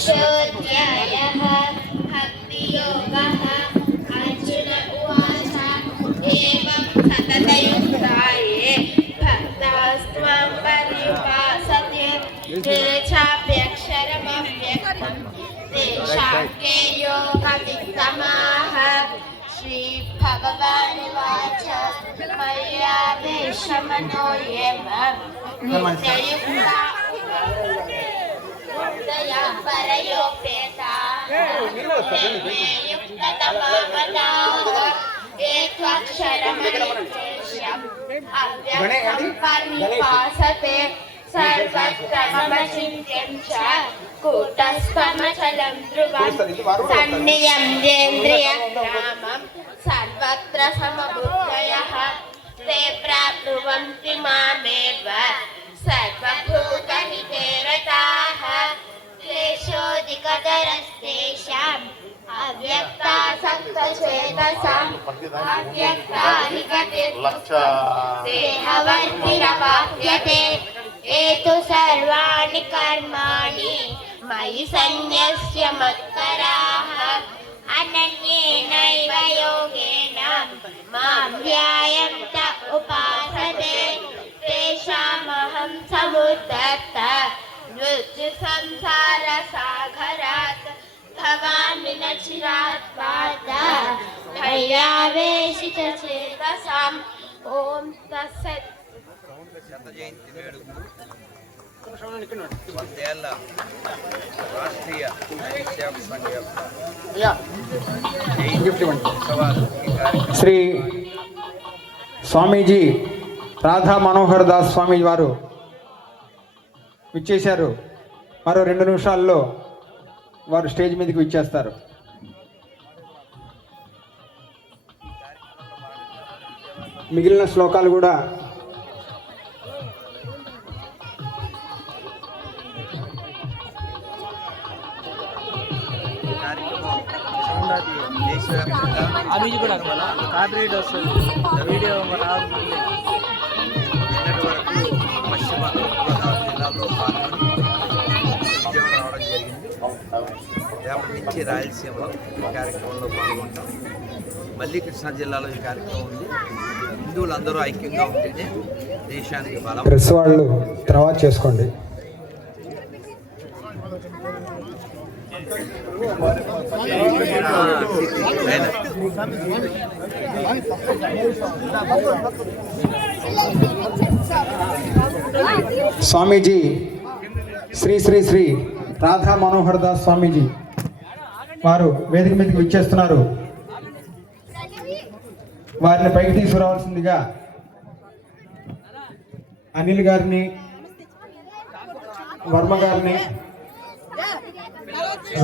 द्वादशोऽध्यायः भक्तियोगः। अर्जुन उवाच एवं सततयुक्ताये भक्तास्त्वां पर्युपासते ते चाप्यक्षरमव्यक्तं तेषां के योगवित्तमाः। श्रीभगवानुवाच मय्यावेशमनो ये मां नित्ययुक्ता परयोपेताः पर्युपासते सर्वक्रमचिन्त्यं च कूटस्थमचलं ध्रुवं सन्नियम्येन्द्रियग्रामं सर्वत्र समबुद्धयः ते प्राप्नुवन्ति मामेव सर्वभूतहिते रताः। क्लेशोऽधिकतरस्तेषाम् अव्यक्तासक्तचेतसाम् अव्यक्ता हि गतिर्देहवर्तिरवाप्यते। एतु सर्वाणि कर्माणि मयि सन्न्यस्य मत्पराः अनन्येनैव योगेन मां ध्यायन्त उपासते तेषामहं समुद्धर्तः मृत्युसंसारसागरात् भवामि न चिरात् पार्थ भयावेशितचेतसाम्। ॐ तत्सत्। జయంతి వేడుకలు వందేళ్ల రాష్ట్రీయ సేవక సంఘ ఉత్సవాలు శ్రీ స్వామీజీ రాధా మనోహర్ దాస్ స్వామి వారు విచ్చేశారు. మరో 2 నిమిషాల్లో వారు స్టేజ్ మీదకి విచ్చేస్తారు. మిగిలిన శ్లోకాలు కూడా దేశవ్యాప్తంగా కాపీరైట్ వస్తుంది వీడియో నిన్నటి వరకు పశ్చిమ గోదావరి జిల్లాలో పాల్గొని విజయవాడ రావడం జరిగింది. రేపటి నుంచి రాయలసీమలో ఈ కార్యక్రమంలో పాల్గొంటాం. మళ్ళీ కృష్ణా జిల్లాలో ఈ కార్యక్రమం ఉంది. హిందువులందరూ ఐక్యంగా ఉంటేనే దేశానికి బలం. ప్రెస్ వాళ్ళు తర్వాత చేసుకోండి. స్వామీజీ శ్రీ శ్రీ శ్రీ రాధా మనోహర్ దాస్ స్వామీజీ వారు వేదిక మీదకి విచ్చేస్తున్నారు. వారిని పైకి తీసుకురావాల్సిందిగా అనిల్ గారిని, వర్మ గారిని,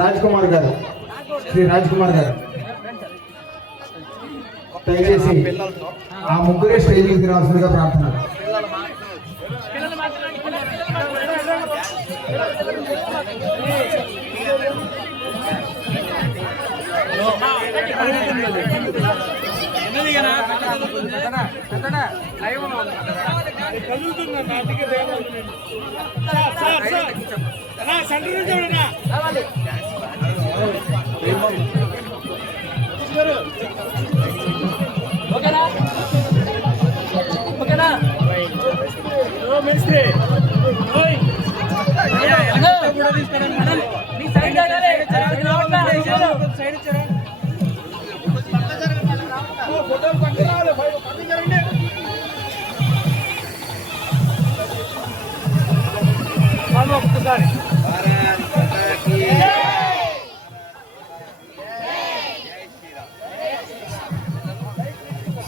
రాజ్ కుమార్ గారు, శ్రీ రాజ్ కుమార్ గారు దయచేసి ఆ ముగ్గురే స్టేజ్ మీదకి రావాల్సిందిగా ప్రార్థన.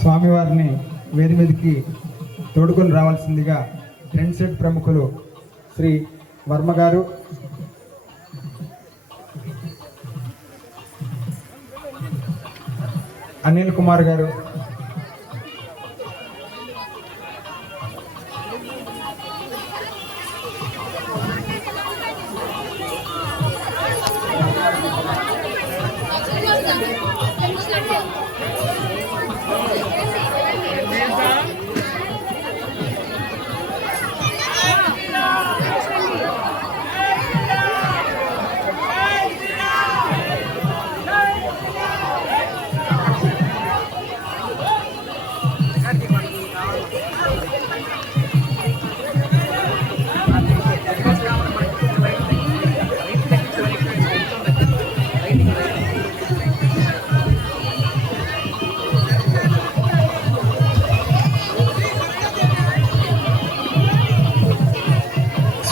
స్వామివారిని వేది మీదకి తోడుకొని రావాల్సిందిగా ట్రెండ్ సెట్ ప్రముఖులు శ్రీ వర్మ గారు, అనిల్ కుమార్ గారు,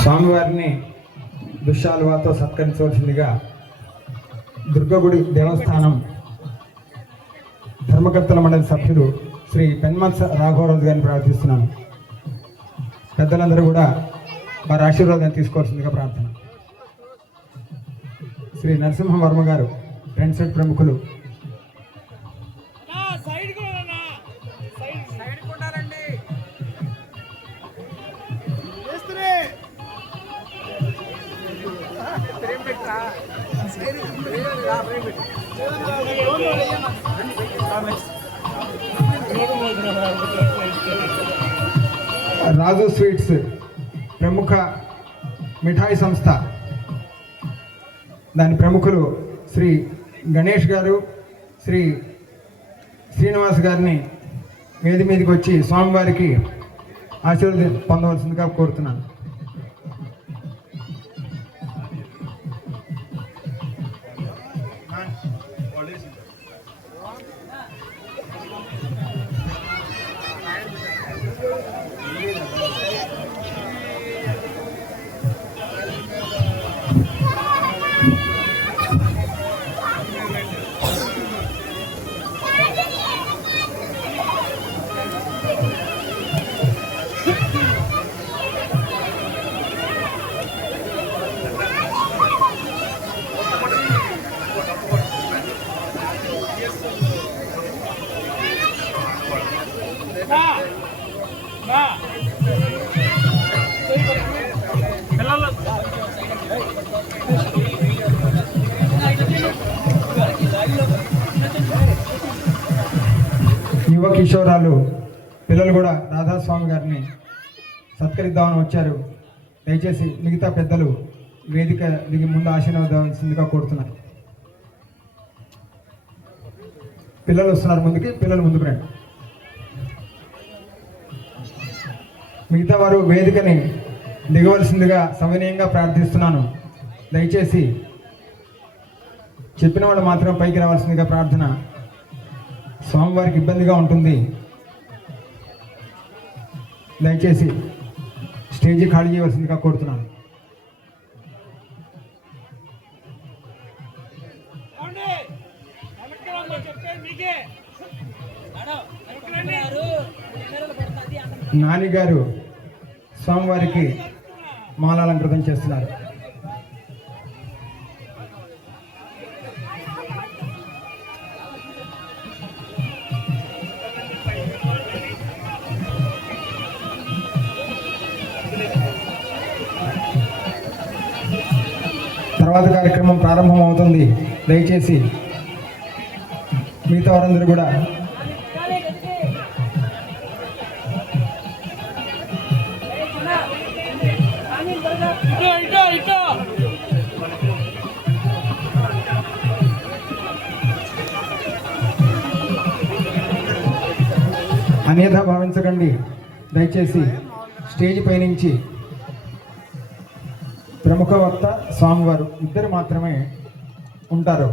స్వామివారిని దుశ్శాలువాతో సత్కరించవలసిందిగా దుర్గగుడి దేవస్థానం ధర్మకర్తల మండలి సభ్యులు శ్రీ పెన్మత్స రాఘవరాజు గారిని ప్రార్థిస్తున్నాను. పెద్దలందరూ కూడా వారి ఆశీర్వాదాన్ని తీసుకోవాల్సిందిగా ప్రార్థన. శ్రీ నరసింహవర్మ గారు, ట్రెండ్ సెట్ ప్రముఖులు. రాజు స్వీట్స్ ప్రముఖ మిఠాయి సంస్థ, దాని ప్రముఖులు శ్రీ గణేష్ గారు, శ్రీ శ్రీనివాస్ గారిని వేది మీదకి వచ్చి స్వామివారికి ఆశీర్వాదం పొందవలసిందిగా కోరుతున్నాను. యువ కిషోరాలు పిల్లలు కూడా రాధాస్వామి గారిని సత్కరిద్దామని వచ్చారు. దయచేసి మిగతా పెద్దలు వేదిక దిగి ముందు ఆశీర్వాదాల్సిందిగా కోరుతున్నారు. పిల్లలు వస్తున్నారు ముందుకి, పిల్లలు ముందుకు రండి. మిగతా వారు వేదికని దిగవలసిందిగా సవినయంగా ప్రార్థిస్తున్నాను. దయచేసి చెప్పిన వాళ్ళు మాత్రం పైకి రావాల్సిందిగా ప్రార్థన. స్వామివారికి ఇబ్బందిగా ఉంటుంది. దయచేసి స్టేజీ ఖాళీ చేయవలసిందిగా కోరుతున్నాను. నాని గారు స్వామివారికి మాలాలంకృతం చేస్తున్నారు. తర్వాత కార్యక్రమం ప్రారంభం అవుతుంది. దయచేసి మిగతా వారందరూ కూడా అన్యథా భావించకండి. దయచేసి స్టేజ్ పైనుంచి ప్రముఖ వక్త స్వామివారు ఇద్దరు మాత్రమే ఉంటారు.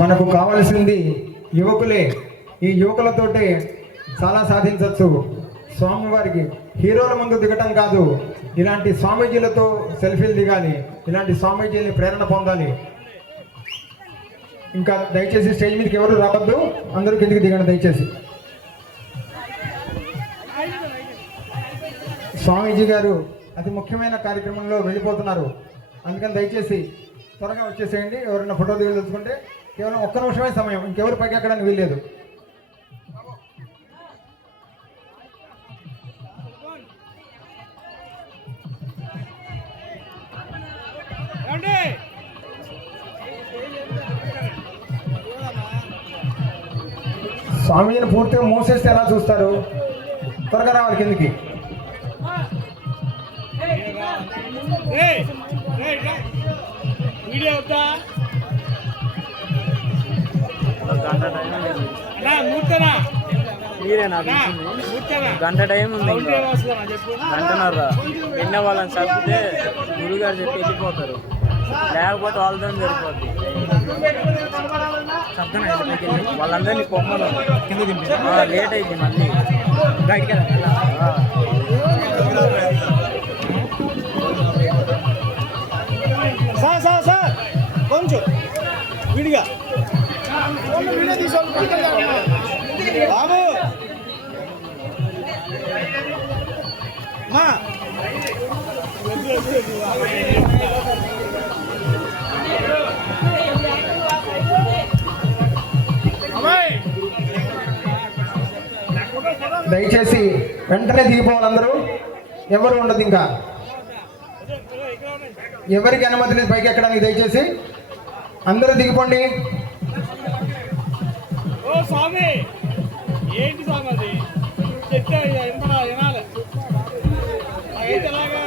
మనకు కావలసింది యువకులే. ఈ యువకులతోటే చాలా సాధించవచ్చు. స్వామివారికి హీరోల ముందు దిగటం కాదు, ఇలాంటి స్వామీజీలతో సెల్ఫీలు దిగాలి, ఇలాంటి స్వామీజీని ప్రేరణ పొందాలి. ఇంకా దయచేసి స్టేజ్ మీదకి ఎవరు రావద్దు, అందరూ కిందికి దిగండి దయచేసి. స్వామీజీ గారు అతి ముఖ్యమైన కార్యక్రమంలో వెళ్ళిపోతున్నారు, అందుకని దయచేసి త్వరగా వచ్చేసేయండి. ఎవరైనా ఫోటో దిగి తెలుసుకుంటే కేవలం ఒక్క నిమిషమే సమయం, ఇంకెవరు పైకి ఎక్కడానికి వీల్లేదు. స్వామీజీని పూర్తిగా మూసేస్తే ఎలా చూస్తారు? త్వరగా రావాలి కిందికి. గంట టైం ఉంది, గంటన్నర. నిన్న వాళ్ళని చదివితే గురుగారు చెప్పి వెళ్ళిపోతారు, లేకపోతే వాళ్ళతో సరిపోద్ది. వాళ్ళందరినీ పొమ్మలు కింద దింపి లేట్ అయింది మళ్ళీ బయటికి. సార్ కొంచెం విడిగా వీడియో తీసుకోవాలి బాబు. మా దయచేసి వెంటనే దిగిపోవాలి అందరూ, ఎవరు ఉండదు. ఇంకా ఎవరికి అనుమతి లేదు పైకి ఎక్కడానికి. దయచేసి అందరూ దిగిపోండి. ఓ స్వామి, ఏంటి స్వామి అది చెప్తే వినాలి. అయితే ఎలాగా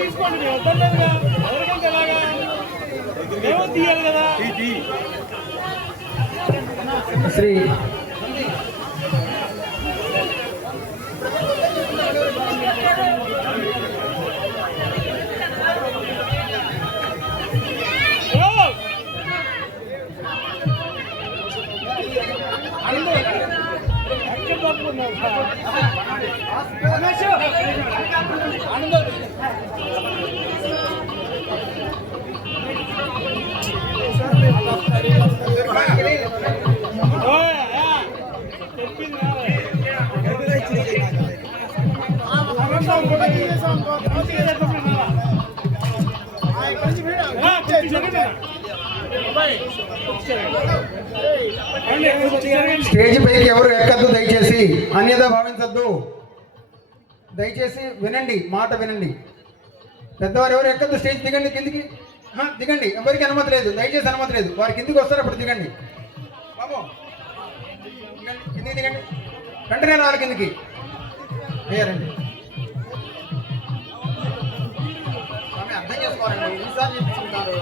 తీసుకోండి, మేము వద్దలేదుగా, ఎవరికంటే ఎలాగా మేము తీయాలి కదా. శ్రీ స్టేజ్ పైకి ఎవరు ఎక్కద్దు, దయచేసి అన్యదా భావించద్దు. దయచేసి వినండి, మాట వినండి. పెద్దవారు ఎవరు ఎక్కద్దు, స్టేజ్ దిగండి, కిందికి దిగండి. ఎవరికి అనుమతి లేదు, దయచేసి అనుమతి లేదు. వారి కిందికి వస్తారు, అప్పుడు దిగండి బాబు, కిందికి దిగండి. వెంటనే రావాలి కిందికి, వేయరండి. అర్థం చేసుకోవాలండి, ఎన్నిసార్లు చెప్తుంటారు.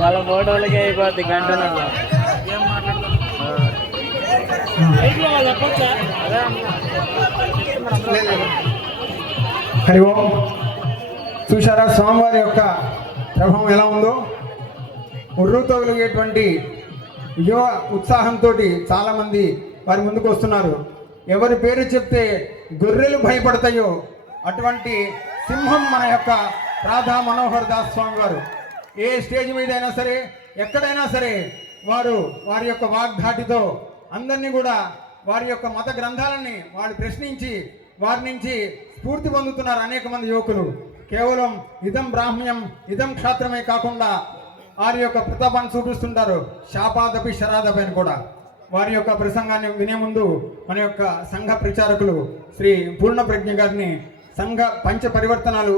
వాళ్ళ ఫోటోలకి అయిపోద్ది గంట. హరి ఓం. చూశారా స్వామివారి యొక్క ప్రభావం ఎలా ఉందో? ఉర్రూతొలిగేటువంటి యువ ఉత్సాహంతో చాలామంది వారి ముందుకు వస్తున్నారు. ఎవరి పేరు చెప్తే గొర్రెలు భయపడతాయో అటువంటి సింహం మన యొక్క రాధా మనోహర్ దాస్ స్వామి వారు. ఏ స్టేజ్ మీద అయినా సరే, ఎక్కడైనా సరే వారు వారి యొక్క వాగ్ధాటితో అందరినీ కూడా వారి యొక్క మత గ్రంథాలని వాళ్ళు ప్రశ్నించి వారి నుంచి స్ఫూర్తి పొందుతున్నారు అనేక మంది యువకులు. కేవలం ఇదం బ్రాహ్మ్యం ఇదం క్షాత్రమే కాకుండా వారి యొక్క ప్రతాపాన్ని చూపిస్తుంటారు. శాపాదపి శరాదపి అని కూడా. వారి యొక్క ప్రసంగాన్ని వినే ముందు మన యొక్క సంఘ ప్రచారకులు శ్రీ పూర్ణ ప్రజ్ఞ గారిని సంఘ పంచ పరివర్తనాలు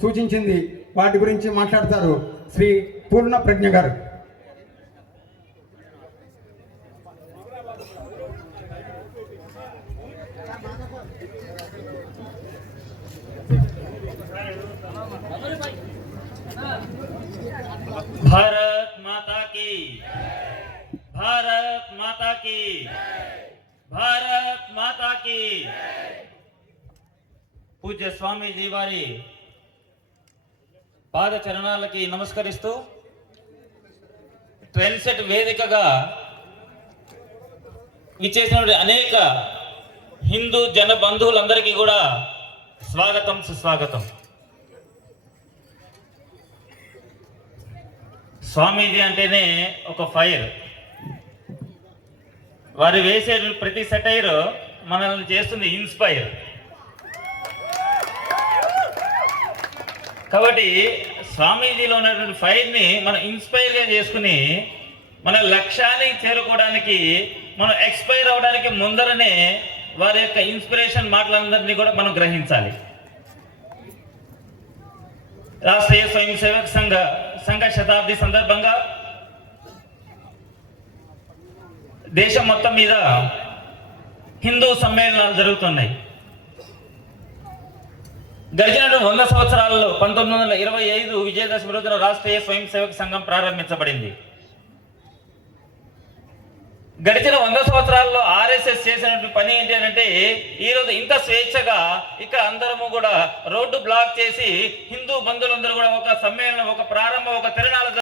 సూచించింది, వాటి గురించి మాట్లాడతారు శ్రీ పూర్ణ ప్రజ్ఞ గారు. మాతా की భారత్ మాతా की పూజ్య స్వామీజీ వారి పాద చరణాలకి నమస్కరిస్తూ ట్రెండ్సెట్ వేదికగా ఇచ్చేసినటువంటి అనేక హిందూ జన బంధువులందరికీ కూడా స్వాగతం సుస్వాగతం. స్వామీజీ అంటేనే ఒక ఫైర్. వారు వేసే ప్రతి సెటైర్ మనల్ని చేస్తుంది ఇన్స్పైర్. కాబట్టి స్వామీజీలో ఉన్నటువంటి ఫైర్ని మనం ఇన్స్పైర్గా చేసుకుని మన లక్ష్యాన్ని చేరుకోవడానికి మనం ఎక్స్పైర్ అవ్వడానికి ముందరనే వారి యొక్క ఇన్స్పిరేషన్ మాటలందరినీ కూడా మనం గ్రహించాలి. రాష్ట్రీయ స్వయం సేవక్ సంఘ శతాబ్ది సందర్భంగా దేశం మొత్తం మీద హిందూ సమ్మేళనాలు జరుగుతున్నాయి. గడిచిన 100 సంవత్సరాలలో 1925 విజయదశమి రోజున రాష్ట్రీయ స్వయం సేవక్ సంఘం ప్రారంభించబడింది. గడిచిన 100 సంవత్సరాల్లో ఆర్ఎస్ఎస్ చేసినటువంటి పని ఏంటి అంటే ఈరోజు ఇంత స్వేచ్ఛగా ఇక్కడ అందరము కూడా రోడ్డు బ్లాక్ చేసి హిందూ బంధువులందరూ కూడా ఒక సమ్మేళనం, ఒక ప్రారంభం, ఒక తిరణాలు